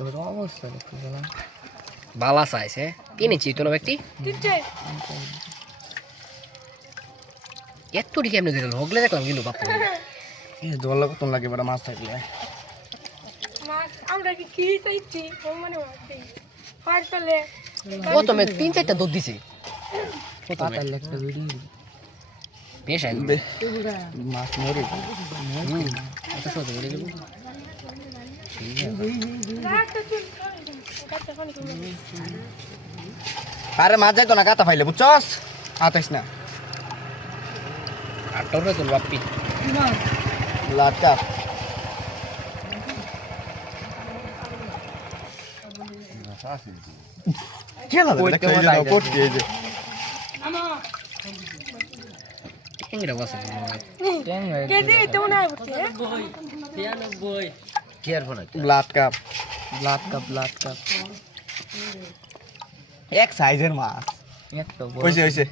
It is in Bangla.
তোর অবস্থা দেখো গেলাম বালা চাইছে কিনেছি তো না ব্যক্তি এত দিকে এমনি দিল হগলে দেখলাম কিন্তু বাপ এই দোলা কত লাগে বড় মাছ থাকলে মাছ আমরা কি চাইছি ও মানে মাছি পার পেলে প্রথমে 3-4টা দুধ দিছে পাতার লেখটা ভিডিও বেশ আইল মাছ মরে এত সহজ করে দেব রাখতে তুই কাটতে পানি কম আরে মাছ যাইতো না কাটা ফাইলে বুঝছস আতাইস না আটটা তো বাপ্পি লাটা খেলা দেখতে না পড়তে এই যে এঙ্গরা বসে কে দিয়ে তো না উঠে কি আর ফোন ব্লাড কাপ এক সাইজের মাছ এত হইছে হইছে